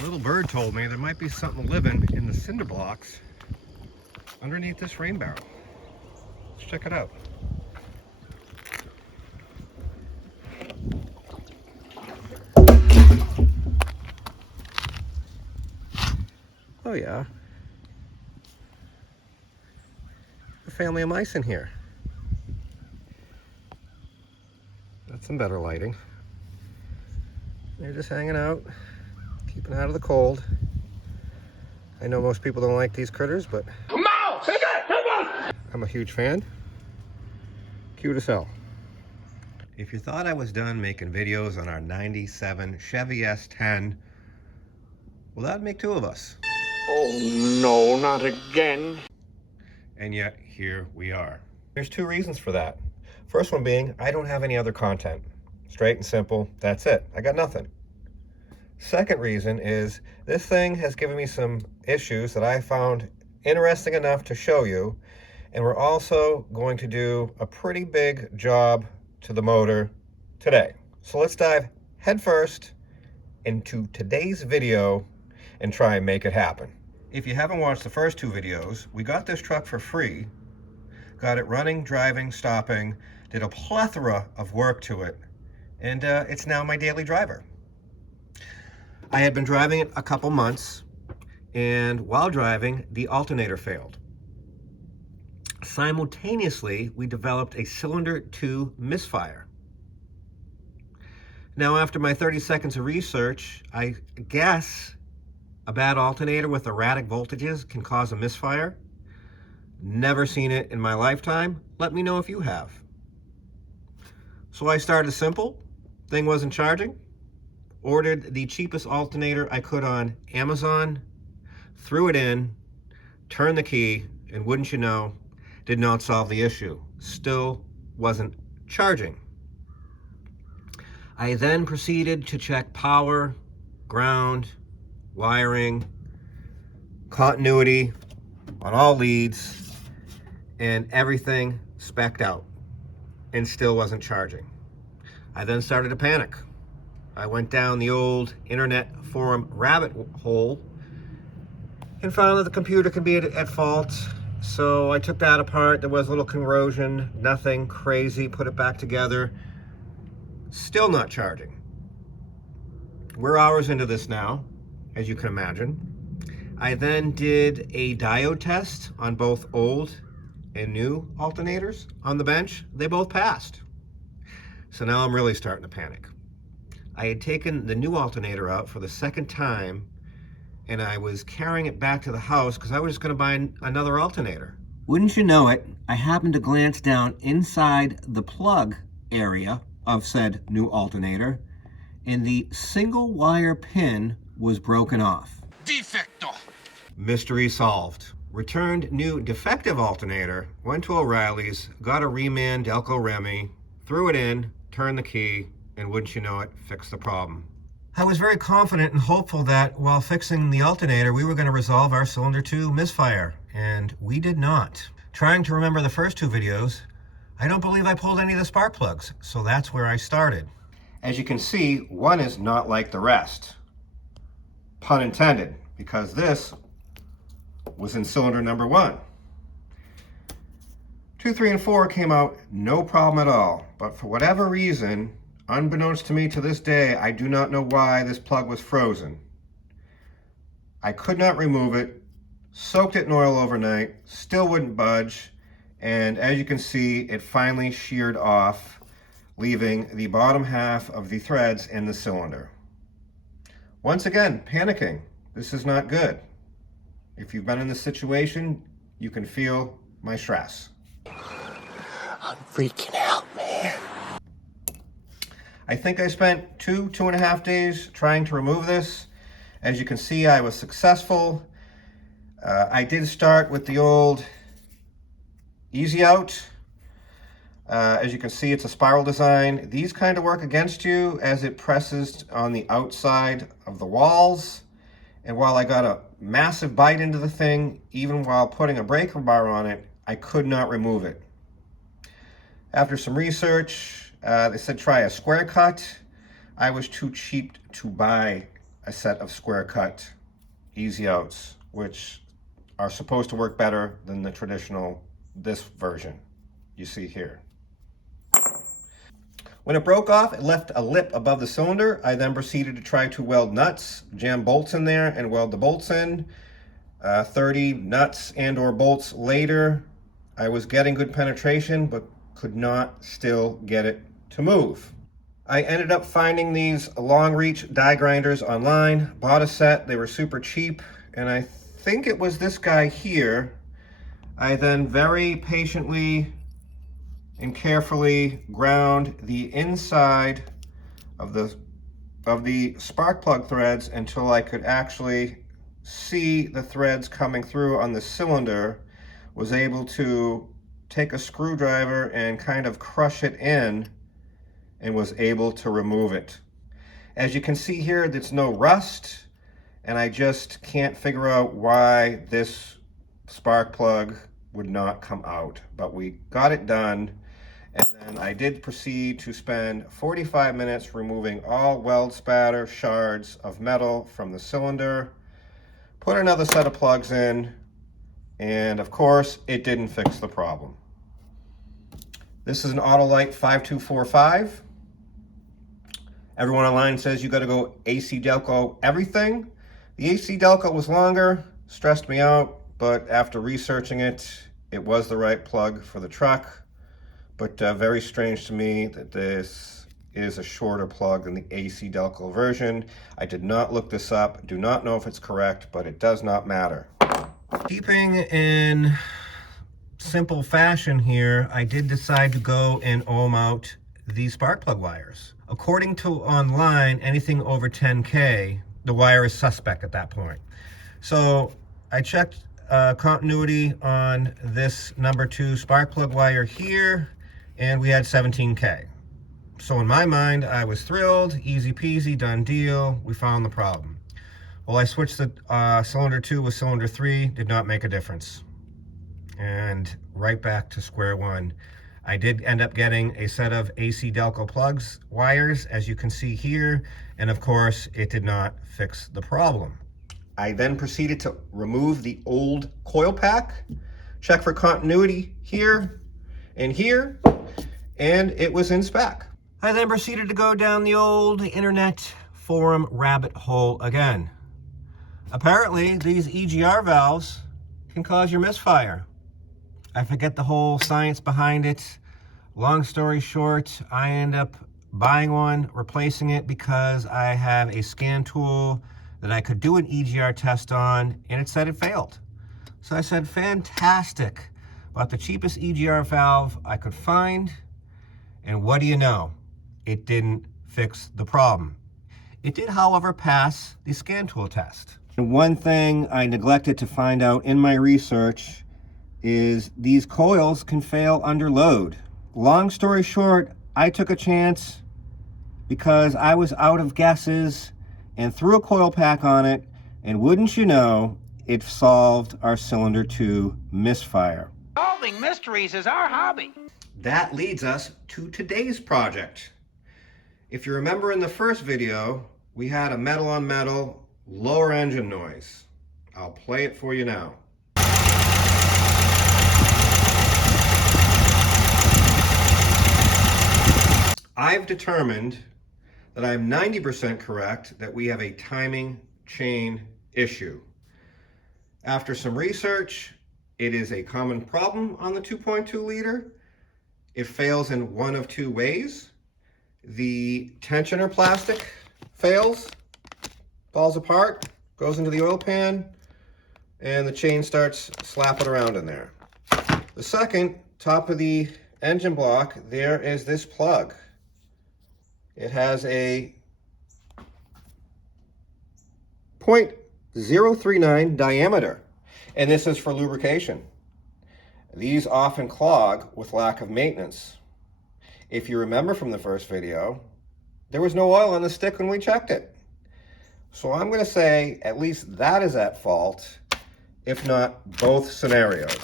A little bird told me there might be something living in the cinder blocks underneath this rain barrel. Let's check it out. Oh yeah, a family of mice in here. That's some better lighting. They're just hanging out, keeping out of the cold. I know most people don't like these critters, but I'm a huge fan. Cute as hell. If you thought I was done making videos on our 97 Chevy S10, well, that'd make two of us. Oh no, not again. And yet, here we are. There's two reasons for that. First one being, I don't have any other content. Straight and simple, that's it. I got nothing. Second reason is, this thing has given me some issues that I found interesting enough to show you, and we're also going to do a pretty big job to the motor today. So let's dive headfirst into today's video and try and make it happen. If you haven't watched the first two videos, we got this truck for free, got it running, driving, stopping, did a plethora of work to it, and it's now my daily driver. I had been driving it a couple months, and while driving, the alternator failed. Simultaneously, we developed a cylinder 2 misfire. Now, after my 30 seconds of research, I guess a bad alternator with erratic voltages can cause a misfire. Never seen it in my lifetime. Let me know if you have. So I started simple. Thing wasn't charging. Ordered the cheapest alternator I could on Amazon, threw it in, turned the key, and wouldn't you know, did not solve the issue. Still wasn't charging. I then proceeded to check power, ground, wiring, continuity on all leads, and everything spec'd out, and still wasn't charging. I then started to panic. I went down the old internet forum rabbit hole and found that the computer could be at fault. So I took that apart. There was a little corrosion, nothing crazy, put it back together. Still not charging. We're hours into this now, as you can imagine. I then did a diode test on both old and new alternators on the bench. They both passed. So now I'm really starting to panic. I had taken the new alternator out for the second time, and I was carrying it back to the house because I was just going to buy another alternator. Wouldn't you know it, I happened to glance down inside the plug area of said new alternator, and the single wire pin was broken off. Defecto. Mystery solved. Returned new defective alternator, went to O'Reilly's, got a reman Delco Remy, threw it in, turned the key, and wouldn't you know it, fixed the problem. I was very confident and hopeful that while fixing the alternator, we were going to resolve our cylinder 2 misfire, and we did not. Trying to remember the first two videos, I don't believe I pulled any of the spark plugs, so that's where I started. As you can see, one is not like the rest. Pun intended, because this was in cylinder number 1. 2, 3, and 4 came out no problem at all, but for whatever reason, unbeknownst to me to this day, I do not know why this plug was frozen. I could not remove it, soaked it in oil overnight, still wouldn't budge, and as you can see, it finally sheared off, leaving the bottom half of the threads in the cylinder. Once again, panicking. This is not good. If you've been in this situation, you can feel my stress. I'm freaking out, man. I think I spent 2.5 days trying to remove this. As you can see, I was successful. I did start with the old Easy Out. As you can see, it's a spiral design. These kind of work against you as it presses on the outside of the walls. And while I got a massive bite into the thing, even while putting a breaker bar on it, I could not remove it. After some research, they said try a square cut. I was too cheap to buy a set of square cut easy outs, which are supposed to work better than the traditional, this version you see here. When it broke off, it left a lip above the cylinder. I then proceeded to try to weld nuts, jam bolts in there, and weld the bolts in. 30 nuts and or bolts later, I was getting good penetration, but could not still get it to move. I ended up finding these long reach die grinders online, bought a set, they were super cheap, and I think it was this guy here. I then very patiently and carefully ground the inside of the spark plug threads until I could actually see the threads coming through on the cylinder. Was able to take a screwdriver and kind of crush it in and was able to remove it. As you can see here, there's no rust, and I just can't figure out why this spark plug would not come out, but we got it done. And then I did proceed to spend 45 minutes removing all weld spatter shards of metal from the cylinder, put another set of plugs in, and of course it didn't fix the problem. This is an Autolite 5245. Everyone online says you got to go AC Delco everything. The AC Delco was longer, stressed me out, but after researching it, it was the right plug for the truck. But very strange to me that this is a shorter plug than the AC Delco version. I did not look this up, do not know if it's correct, but it does not matter. Keeping in simple fashion here, I did decide to go and ohm out these spark plug wires. According to online, anything over 10K, the wire is suspect at that point. So I checked continuity on this number 2 spark plug wire here, and we had 17K. So in my mind, I was thrilled, easy peasy, done deal, we found the problem. Well, I switched the cylinder 2 with cylinder 3, did not make a difference. And right back to square one. I did end up getting a set of AC Delco plugs, wires, as you can see here, and of course, it did not fix the problem. I then proceeded to remove the old coil pack, check for continuity here and here, and it was in spec. I then proceeded to go down the old internet forum rabbit hole again. Apparently, these EGR valves can cause your misfire. I forget the whole science behind it. Long story short, I end up buying one, replacing it because I have a scan tool that I could do an EGR test on, and it said it failed. So I said, fantastic. Bought the cheapest EGR valve I could find, and what do you know? It didn't fix the problem. It did, however, pass the scan tool test. And one thing I neglected to find out in my research is these coils can fail under load. Long story short, I took a chance because I was out of guesses and threw a coil pack on it, and wouldn't you know, it solved our cylinder 2 misfire. Solving mysteries is our hobby. That leads us to today's project. If you remember in the first video, we had a metal on metal lower engine noise. I'll play it for you now. I've determined that I'm 90% correct that we have a timing chain issue. After some research, it is a common problem on the 2.2 liter. It fails in one of two ways. The tensioner plastic fails, falls apart, goes into the oil pan, and the chain starts slapping around in there. The second, top of the engine block, there is this plug. It has a 0.039 diameter, and this is for lubrication. These often clog with lack of maintenance. If you remember from the first video, there was no oil on the stick when we checked it. So I'm going to say at least that is at fault, if not both scenarios.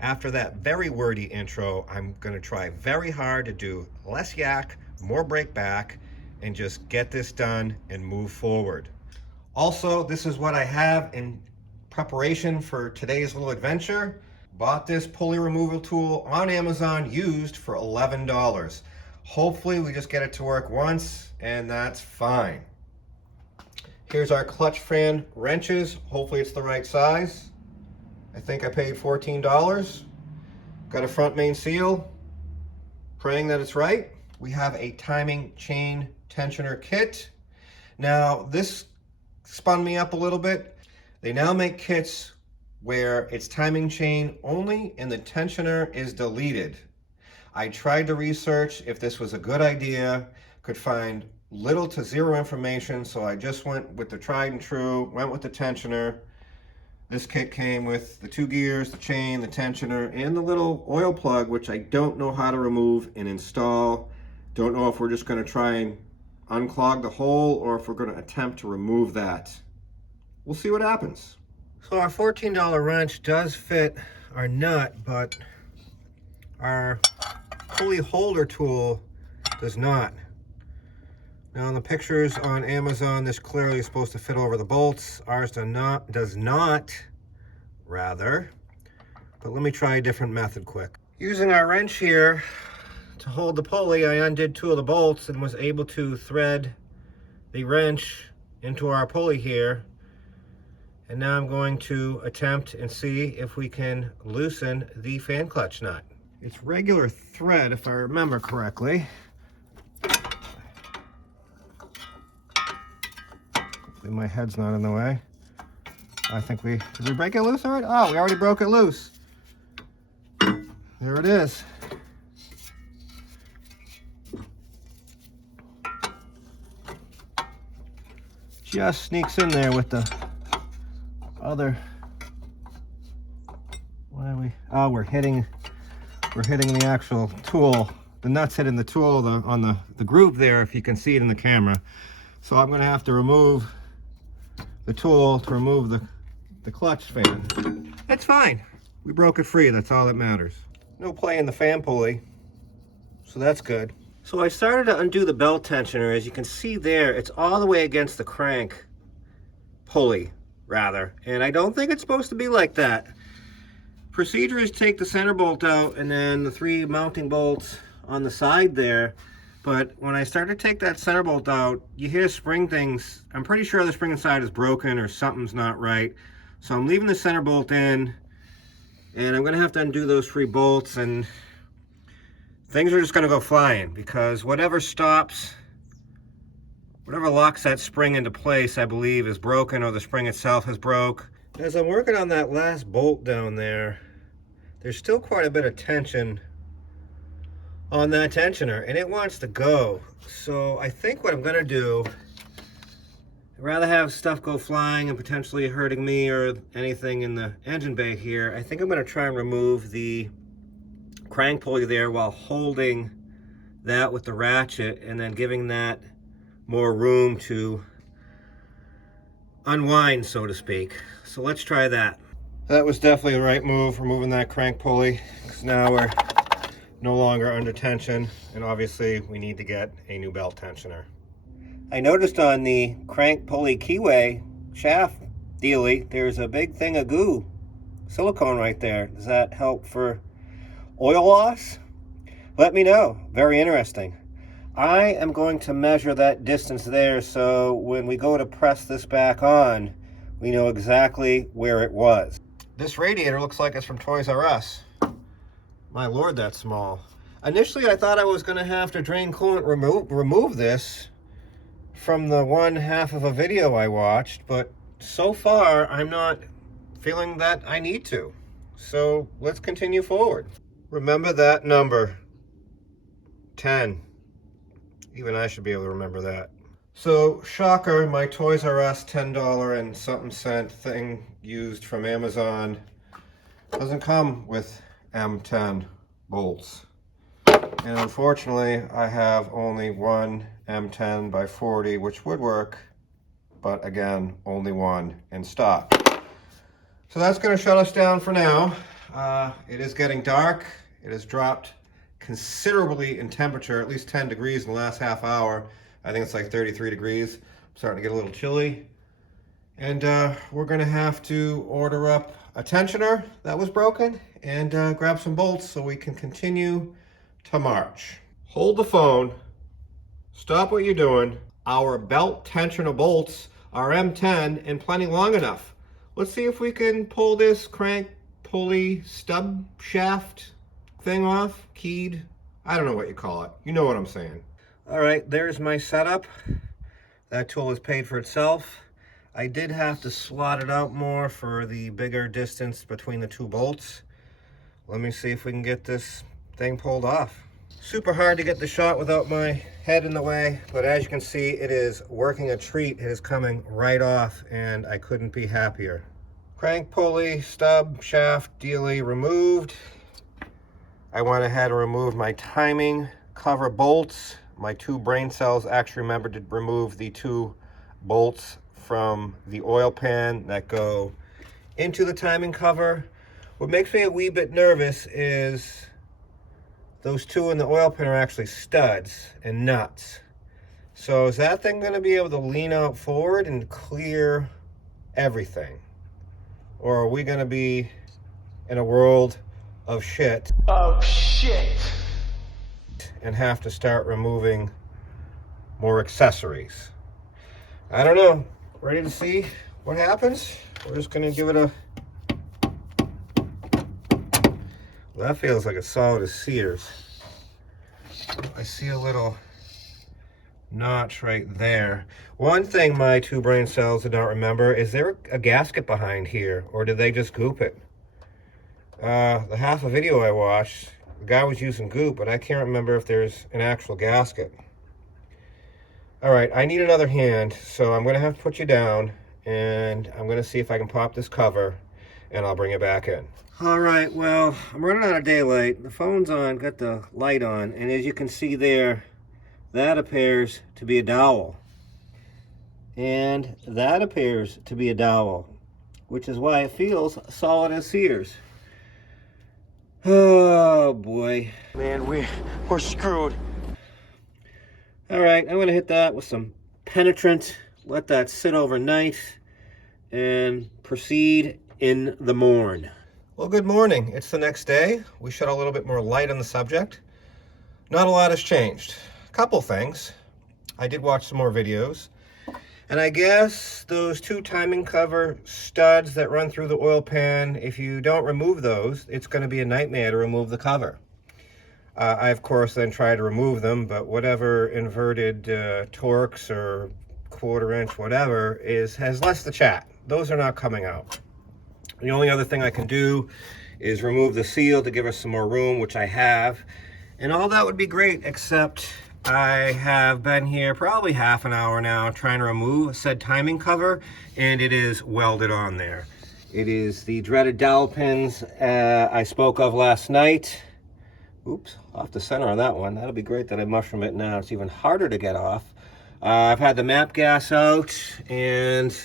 After that very wordy intro, I'm going to try very hard to do less yak, more break back, and just get this done and move forward. Also, this is what I have in preparation for today's little adventure. Bought this pulley removal tool on Amazon used for $11. Hopefully we just get it to work once and that's fine. Here's our clutch fan wrenches. Hopefully it's the right size. I think I paid $14. Got a front main seal. Praying that it's right. We have a timing chain tensioner kit. Now this spun me up a little bit. They now make kits where it's timing chain only and the tensioner is deleted. I tried to research if this was a good idea, could find little to zero information, so I just went with the tried and true, went with the tensioner. This kit came with the 2 gears, the chain, the tensioner, and the little oil plug, which I don't know how to remove and install. Don't know if we're just going to try and unclog the hole or if we're going to attempt to remove that. We'll see what happens. So our $14 wrench does fit our nut, but our pulley holder tool does not. Now in the pictures on Amazon, this clearly is supposed to fit over the bolts. Ours does not, rather. But let me try a different method quick. Using our wrench here to hold the pulley, I undid 2 of the bolts and was able to thread the wrench into our pulley here. And now I'm going to attempt and see if we can loosen the fan clutch nut. It's regular thread, if I remember correctly. My head's not in the way. I think did we break it loose already? Oh, we already broke it loose. There it is. Just sneaks in there with the other. Why are we? Oh, we're hitting the actual tool. The nut's hitting the tool on the groove there, if you can see it in the camera. So I'm gonna have to remove the tool to remove the clutch fan. It's fine. We broke it free, that's all that matters. No play in the fan pulley, so that's good. So I started to undo the belt tensioner. As you can see there, it's all the way against the crank pulley, rather. And I don't think it's supposed to be like that. Procedure is take the center bolt out and then the 3 mounting bolts on the side there. But when I start to take that center bolt out, you hear spring things. I'm pretty sure the spring inside is broken or something's not right. So I'm leaving the center bolt in, and I'm gonna have to undo those 3 bolts, and things are just gonna go flying, because whatever locks that spring into place, I believe, is broken, or the spring itself has broke. As I'm working on that last bolt down there, there's still quite a bit of tension on that tensioner, and it wants to go. So I think what I'm gonna do, I'd rather have stuff go flying and potentially hurting me or anything in the engine bay here. I think I'm gonna try and remove the crank pulley there while holding that with the ratchet, and then giving that more room to unwind, so to speak. So let's try that. That was definitely the right move, removing that crank pulley, because now we're no longer under tension, and obviously we need to get a new belt tensioner. I noticed on the crank pulley keyway shaft dealy, there's a big thing of goo, silicone right there. Does that help for oil loss? Let me know. Very interesting. I am going to measure that distance there, so when we go to press this back on, we know exactly where it was. This radiator looks like it's from Toys R Us. My lord, that's small. Initially, I thought I was going to have to drain coolant, remove this from the one half of a video I watched, but so far, I'm not feeling that I need to. So let's continue forward. Remember that number, 10. Even I should be able to remember that. So, shocker, my Toys R Us $10 and something cent thing used from Amazon doesn't come with M10 bolts. And unfortunately, I have only one M10 by 40, which would work, but again, only one in stock. So that's going to shut us down for now. It is getting dark. It has dropped considerably in temperature, at least 10 degrees in the last half hour. I think it's like 33 degrees. I'm starting to get a little chilly. And we're gonna have to order up a tensioner that was broken and grab some bolts so we can continue to march. Hold the phone, stop what you're doing. Our belt tensioner bolts are M10 and plenty long enough. Let's see if we can pull this crank pulley stub shaft thing off, keyed. I don't know what you call it. You know what I'm saying. All right, there's my setup. That tool has paid for itself. I did have to slot it out more for the bigger distance between the two bolts. Let me see if we can get this thing pulled off. Super hard to get the shot without my head in the way, but as you can see, it is working a treat. It is coming right off, and I couldn't be happier. Crank pulley, stub, shaft, dealy removed. I went ahead and removed my timing cover bolts. My two brain cells actually remembered to remove the two bolts from the oil pan that go into the timing cover. What makes me a wee bit nervous is those two in the oil pan are actually studs and nuts. So is that thing going to be able to lean out forward and clear everything? Or are we going to be in a world of shit? Oh, shit. And have to start removing more accessories? I don't know. Ready to see what happens? We're just gonna give it a... Well, that feels like as solid as Sears. I see a little notch right there. One thing my two brain cells did not remember, is there a gasket behind here, or did they just goop it? The half a video I watched, the guy was using goop, but I can't remember if there's an actual gasket. All right, I need another hand, so I'm gonna have to put you down, and I'm gonna see if I can pop this cover, and I'll bring it back in. All right, well, I'm running out of daylight. The phone's on, got the light on, and as you can see there, that appears to be a dowel. And that appears to be a dowel, which is why it feels solid as Sears. Oh boy. Man, we're screwed. All right, I'm gonna hit that with some penetrant, let that sit overnight, and proceed in the morn. Well, good morning. It's the next day. We shed a little bit more light on the subject. Not a lot has changed. A couple things. I did watch some more videos, and I guess those two timing cover studs that run through the oil pan, if you don't remove those, it's gonna be a nightmare to remove the cover. I, of course, then try to remove them, but whatever inverted Torx or quarter-inch, whatever, has less to chat. Those are not coming out. The only other thing I can do is remove the seal to give us some more room, which I have. And all that would be great, except I have been here probably half an hour now trying to remove said timing cover, and it is welded on there. It is the dreaded dowel pins I spoke of last night. Oops, off the center on that one. That'll be great that I mushroom it now. It's even harder to get off. I've had the map gas out, and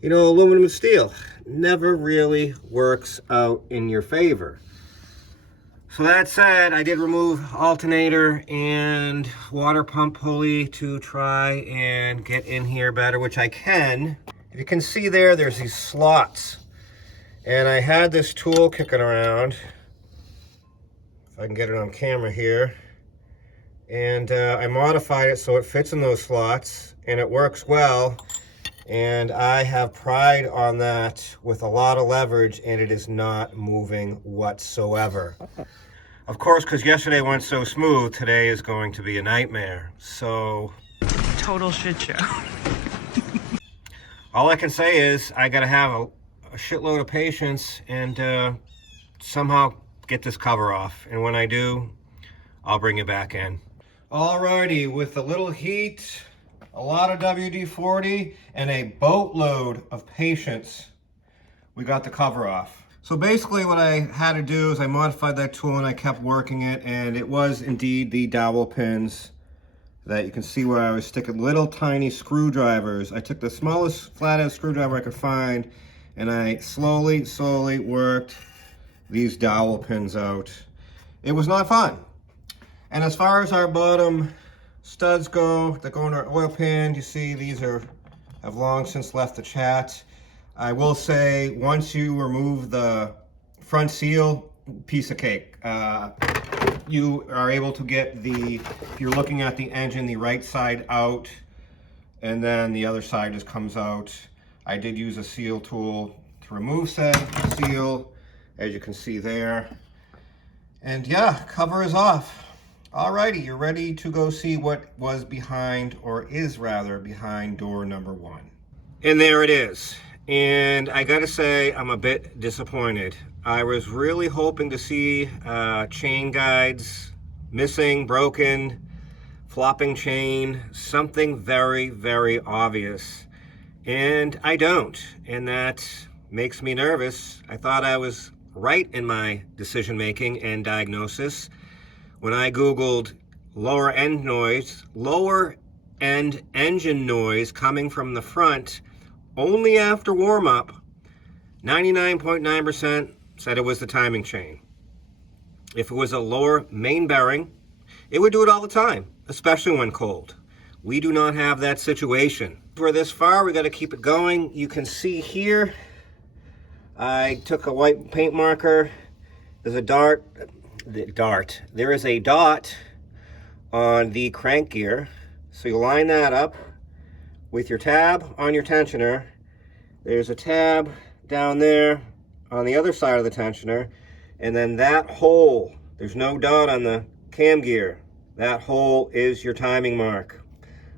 you know, aluminum and steel never really works out in your favor. So that said, I did remove alternator and water pump pulley to try and get in here better, which I can. If you can see there, there's these slots. And I had this tool kicking around. If I can get it on camera here. And I modified it so it fits in those slots, and it works well. And I have pried on that with a lot of leverage, and it is not moving whatsoever. Of course, because yesterday went so smooth, today is going to be a nightmare. So, Total shit show. all I can say is I gotta have a shitload of patience and somehow get this cover off. And when I do, I'll bring it back in. Alrighty, with a little heat, a lot of WD-40, and a boatload of patience, we got the cover off. So basically what I had to do is I modified that tool and I kept working it, and it was indeed the dowel pins that you can see where I was sticking little tiny screwdrivers. I took the smallest flathead screwdriver I could find, and I slowly worked these dowel pins out. It was not fun. And as far as our bottom studs go that go in our oil pan. You see these have long since left the chat. I will say, once you remove the front seal, piece of cake. You are able to get if you're looking at the engine, the right side out, and then the other side just comes out. I did use a seal tool to remove said seal, as you can see there. And yeah, cover is off. Alrighty, you're ready to go see what was behind, or is rather behind, door number 1. And there it is. And I gotta say, I'm a bit disappointed. I was really hoping to see chain guides, missing, broken, flopping chain, something very, very obvious. And I don't, and that makes me nervous. I thought I was right in my decision making and diagnosis when I Googled lower end engine noise coming from the front only after warm up. 99.9% said it was the timing chain. If it was a lower main bearing, it would do it all the time, especially when cold. We do not have that situation. We're this far, we got to keep it going. You can see here, I took a white paint marker. There's a there is a dot on the crank gear. So you line that up with your tab on your tensioner. There's a tab down there on the other side of the tensioner, and then that hole, there's no dot on the cam gear. That hole is your timing mark.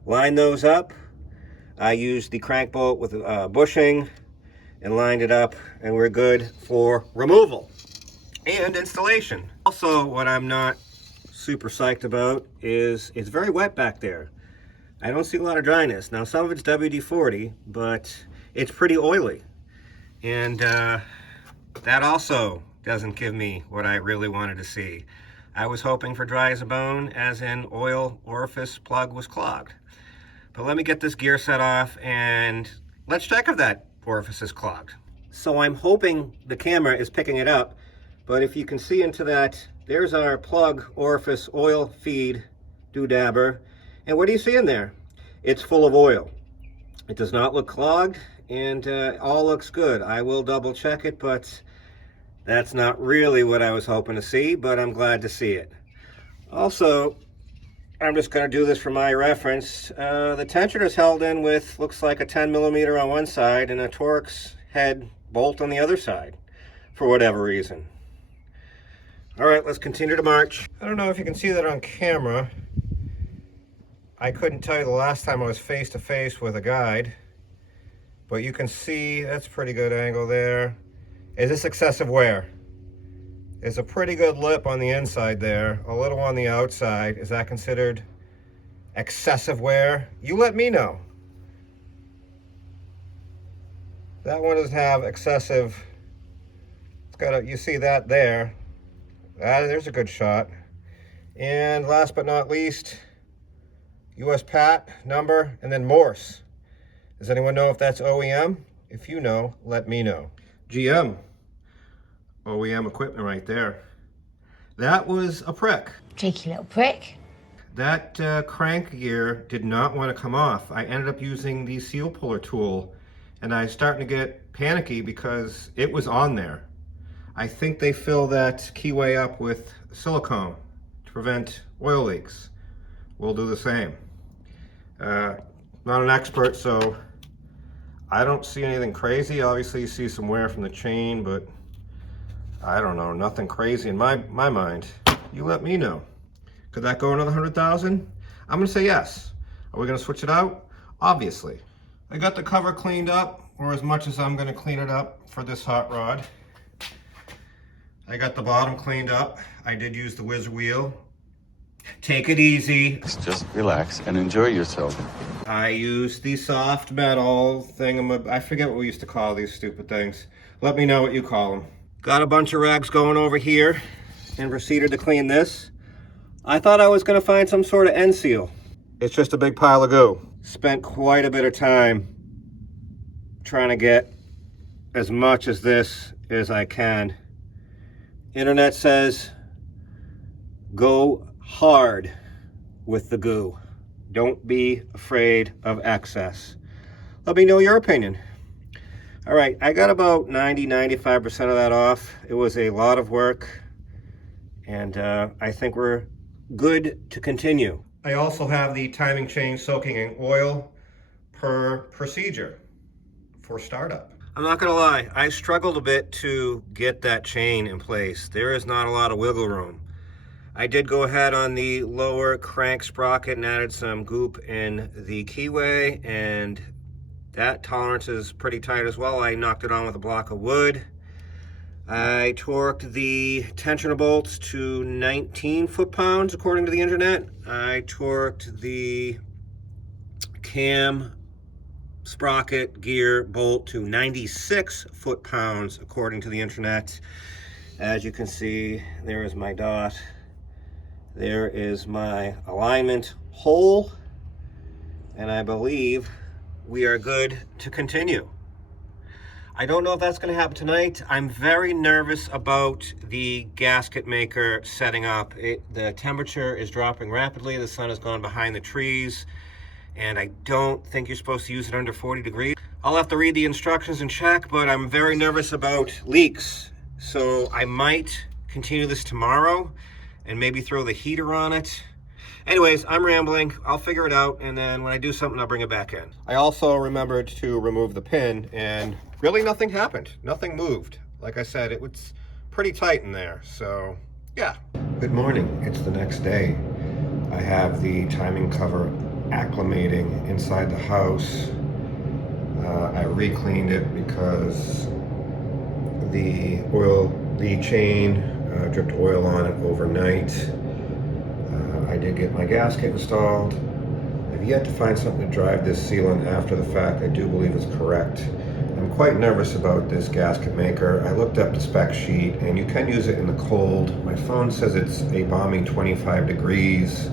Line those up. I used the crank bolt with a bushing and lined it up, and we're good for removal and installation. Also, what I'm not super psyched about is it's very wet back there. I don't see a lot of dryness. Now, some of it's WD-40, but it's pretty oily. And that also doesn't give me what I really wanted to see. I was hoping for dry as a bone, as in oil orifice plug was clogged. But let me get this gear set off and let's check if that orifice is clogged. So I'm hoping the camera is picking it up, but if you can see into that, there's our plug orifice oil feed doodabber. And what do you see in there? It's full of oil. It does not look clogged, and all looks good. I will double check it, but that's not really what I was hoping to see, but I'm glad to see it. Also, I'm just going to do this for my reference. The tensioner is held in with, looks like a 10 millimeter on one side and a Torx head bolt on the other side, for whatever reason. All right, let's continue to march. I don't know if you can see that on camera. I couldn't tell you the last time I was face to face with a guide, but you can see that's a pretty good angle there. Is this excessive wear? There's a pretty good lip on the inside there, a little on the outside. Is that considered excessive wear? You let me know. That one doesn't have excessive. It's got you see that there. There's a good shot. And last but not least, US PAT number and then Morse. Does anyone know if that's OEM? If you know, let me know. GM. OEM equipment right there. That was a prick. Cheeky little prick. That crank gear did not want to come off. I ended up using the seal puller tool, and I was starting to get panicky because it was on there. I think they fill that keyway up with silicone to prevent oil leaks. We'll do the same. Not an expert, so I don't see anything crazy. Obviously, you see some wear from the chain, but I don't know, nothing crazy in my mind. You let me know. Could that go another 100,000? I'm gonna say yes. Are we gonna switch it out? Obviously. I got the cover cleaned up, or as much as I'm gonna clean it up for this hot rod. I got the bottom cleaned up. I did use the whizzer wheel. Take it easy. Just relax and enjoy yourself. I used the soft metal thing. I forget what we used to call these stupid things. Let me know what you call them. Got a bunch of rags going over here and proceeded to clean this. I thought I was going to find some sort of end seal. It's just a big pile of goo. Spent quite a bit of time trying to get as much as this as I can. Internet says go hard with the goo. Don't be afraid of excess. Let me know your opinion. All right, I got about 90-95% of that off. It was a lot of work, and I think we're good to continue. I also have the timing chain soaking in oil per procedure for startup. I'm not gonna lie, I struggled a bit to get that chain in place. There is not a lot of wiggle room. I did go ahead on the lower crank sprocket and added some goop in the keyway, and that tolerance is pretty tight as well. I knocked it on with a block of wood. I torqued the tensioner bolts to 19 foot-pounds according to the internet. I torqued the cam sprocket gear bolt to 96 foot-pounds according to the internet. As you can see, there is my dot. There is my alignment hole, and I believe we are good to continue. I don't know if that's going to happen tonight. I'm very nervous about the gasket maker setting up. The temperature is dropping rapidly. The sun has gone behind the trees, and I don't think you're supposed to use it under 40 degrees. I'll have to read the instructions and check, but I'm very nervous about leaks. So I might continue this tomorrow and maybe throw the heater on it. Anyways, I'm rambling. I'll figure it out, and then when I do something, I'll bring it back in. I also remembered to remove the pin, and really nothing happened. Nothing moved. Like I said, it was pretty tight in there, so yeah. Good morning. It's the next day. I have the timing cover acclimating inside the house. I re-cleaned it because the chain dripped oil on it overnight. I did get my gasket installed. I've yet to find something to drive this sealant after the fact. I do believe it's correct. I'm quite nervous about this gasket maker. I looked up the spec sheet, and you can use it in the cold. My phone says it's a balmy 25 degrees.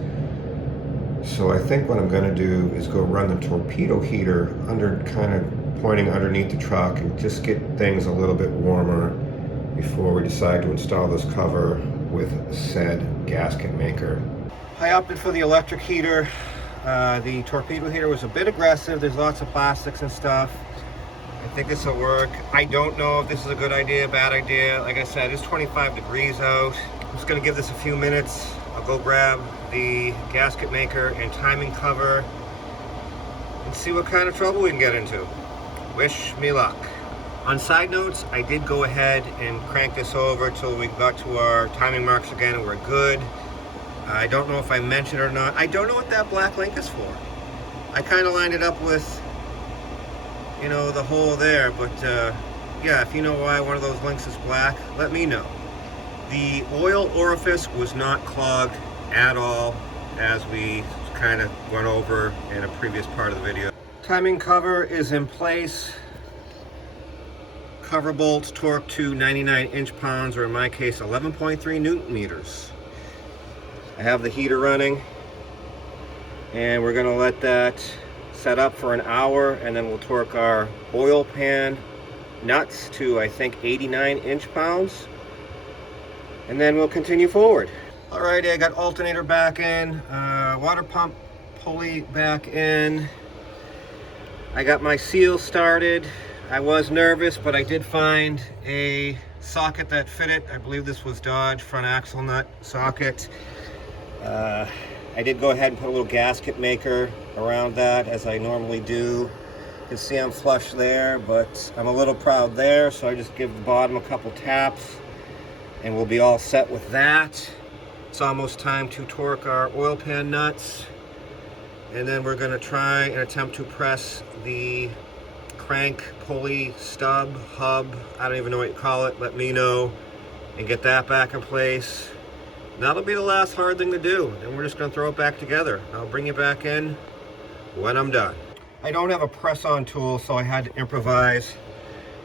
So I think what I'm going to do is go run the torpedo heater under, kind of pointing underneath the truck, and just get things a little bit warmer before we decide to install this cover with said gasket maker. I opted for the electric heater. The torpedo heater was a bit aggressive. There's lots of plastics and stuff. I think this will work. I don't know if this is a good idea, bad idea. Like I said, it's 25 degrees out. I'm just gonna give this a few minutes. I'll go grab the gasket maker and timing cover and see what kind of trouble we can get into. Wish me luck. On side notes, I did go ahead and crank this over till we got to our timing marks again, and we're good. I don't know if I mentioned it or not. I don't know what that black link is for. I kind of lined it up with, you know, the hole there, but yeah, if you know why one of those links is black, let me know. The oil orifice was not clogged at all, as we kind of went over in a previous part of the video. Timing cover is in place. Cover bolts torqued to 99 inch-pounds, or in my case, 11.3 Newton meters. I have the heater running, and we're gonna let that set up for an hour, and then we'll torque our oil pan nuts to, I think, 89 inch-pounds, and then we'll continue forward. Alrighty, I got alternator back in, water pump pulley back in. I got my seal started. I was nervous, but I did find a socket that fit it. I believe this was Dodge front axle nut socket. I did go ahead and put a little gasket maker around that, as I normally do. You can see I'm flush there, but I'm a little proud there, so I just give the bottom a couple taps, and we'll be all set with that. It's almost time to torque our oil pan nuts, and then we're going to try and attempt to press the crank pulley stub hub, I don't even know what you call it, let me know, and get that back in place. That'll be the last hard thing to do, and we're just going to throw it back together. I'll bring you back in when I'm done. I don't have a press-on tool, so I had to improvise.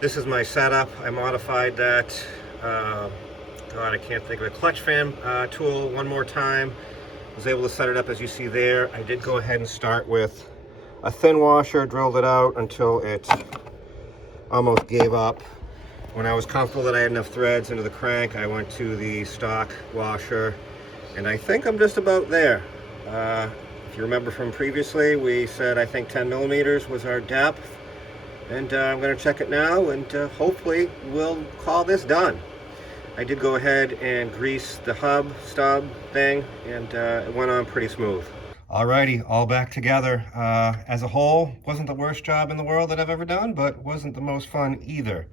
This is my setup. I modified that, God, I can't think of it, clutch fan tool one more time. I was able to set it up as you see there. I did go ahead and start with a thin washer, drilled it out until it almost gave up. When I was comfortable that I had enough threads into the crank, I went to the stock washer, and I think I'm just about there. If you remember from previously, we said I think 10 millimeters was our depth. And I'm going to check it now, and hopefully we'll call this done. I did go ahead and grease the hub stub thing, and it went on pretty smooth. Alrighty, all back together. As a whole, wasn't the worst job in the world that I've ever done, but wasn't the most fun either.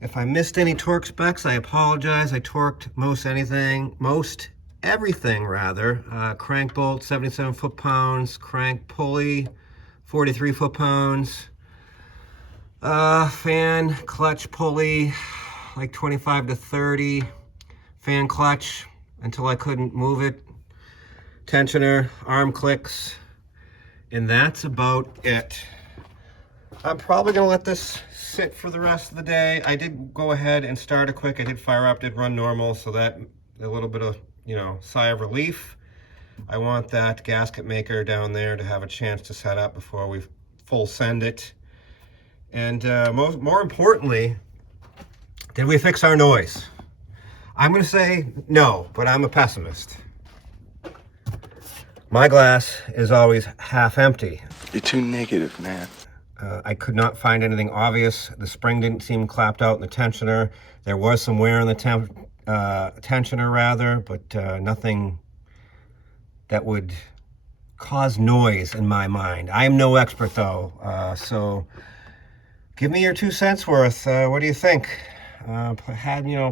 If I missed any torque specs, I apologize. I torqued most everything rather. Crank bolt, 77 foot-pounds. Crank pulley, 43 foot-pounds. Fan clutch pulley, like 25 to 30. Fan clutch until I couldn't move it. Tensioner, arm clicks, and that's about it. I'm probably gonna let this sit for the rest of the day. I did go ahead and start it quick. I did fire up, did run normal, so that a little bit of, sigh of relief. I want that gasket maker down there to have a chance to set up before we full send it. And more importantly, did we fix our noise? I'm gonna say no, but I'm a pessimist. My glass is always half empty. You're too negative, man. I could not find anything obvious. The spring didn't seem clapped out in the tensioner. There was some wear in the tensioner rather, but nothing that would cause noise in my mind. I am no expert though, so give me your 2 cents worth. What do you think?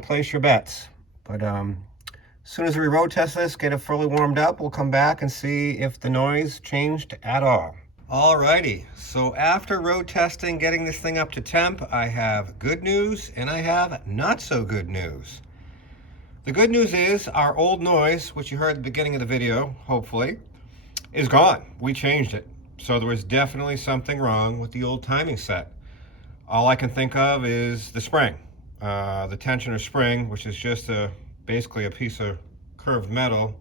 Place your bets. But as soon as we road test this, get it fully warmed up, we'll come back and see if the noise changed at all. Alrighty, so after road testing, getting this thing up to temp, I have good news and I have not so good news. The good news is our old noise, which you heard at the beginning of the video, hopefully, is gone. We changed it. So there was definitely something wrong with the old timing set. All I can think of is the spring. The tensioner spring, which is just basically a piece of curved metal.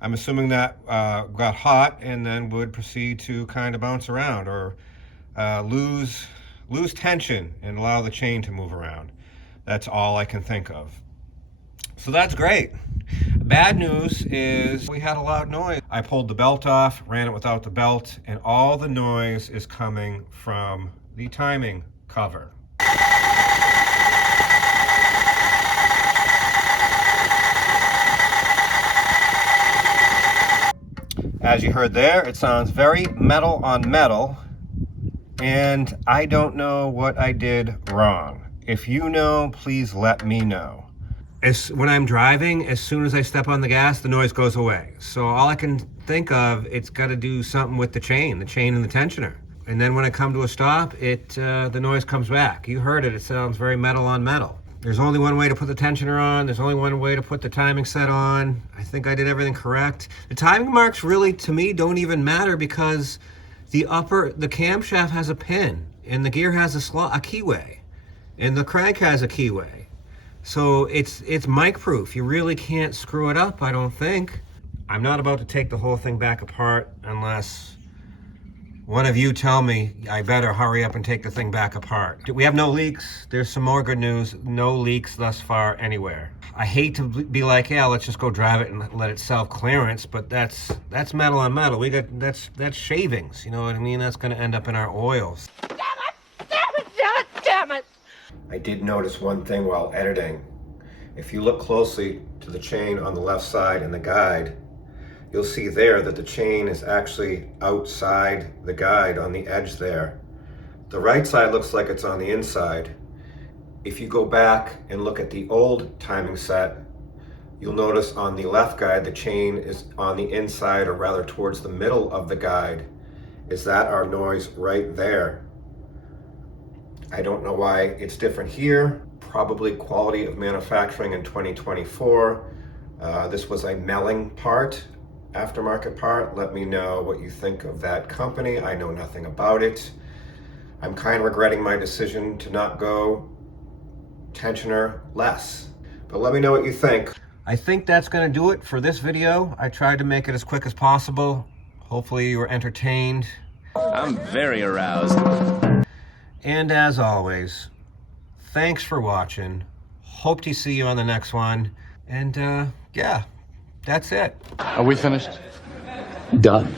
I'm assuming that got hot and then would proceed to kind of bounce around or lose tension and allow the chain to move around. That's all I can think of. So that's great. Bad news is we had a loud noise. I pulled the belt off, ran it without the belt, and all the noise is coming from the timing cover. As you heard there, it sounds very metal on metal, and I don't know what I did wrong. If you know, please let me know. When I'm driving, as soon as I step on the gas, the noise goes away. So all I can think of, it's got to do something with the chain and the tensioner. And then when I come to a stop, the noise comes back. You heard it, it sounds very metal on metal. There's only one way to put the tensioner on. There's only one way to put the timing set on. I think I did everything correct. The timing marks really, to me, don't even matter because the camshaft has a pin and the gear has a keyway and the crank has a keyway. So it's mic proof. You really can't screw it up, I don't think. I'm not about to take the whole thing back apart unless one of you tell me I better hurry up and take the thing back apart. We have no leaks. There's some more good news. No leaks thus far anywhere. I hate to be like, yeah, let's just go drive it and let it self-clearance, but that's metal on metal. That's shavings, you know what I mean? That's gonna end up in our oils. Damn it! Damn it! Damn it! Damn it! I did notice one thing while editing. If you look closely to the chain on the left side in the guide, you'll see there that the chain is actually outside the guide on the edge there. The right side looks like it's on the inside. If you go back and look at the old timing set, you'll notice on the left guide the chain is on the inside, or rather towards the middle of the guide. Is that our noise right there? I don't know why it's different here. Probably quality of manufacturing in 2024. This was a Melling part, aftermarket part. Let me know what you think of that company. I know nothing about it. I'm kind of regretting my decision to not go tensioner less, but let me know what you think. I think that's going to do it for this video. I tried to make it as quick as possible. Hopefully you were entertained. I'm very aroused. And as always, thanks for watching. Hope to see you on the next one. And yeah, that's it. Are we finished? Done.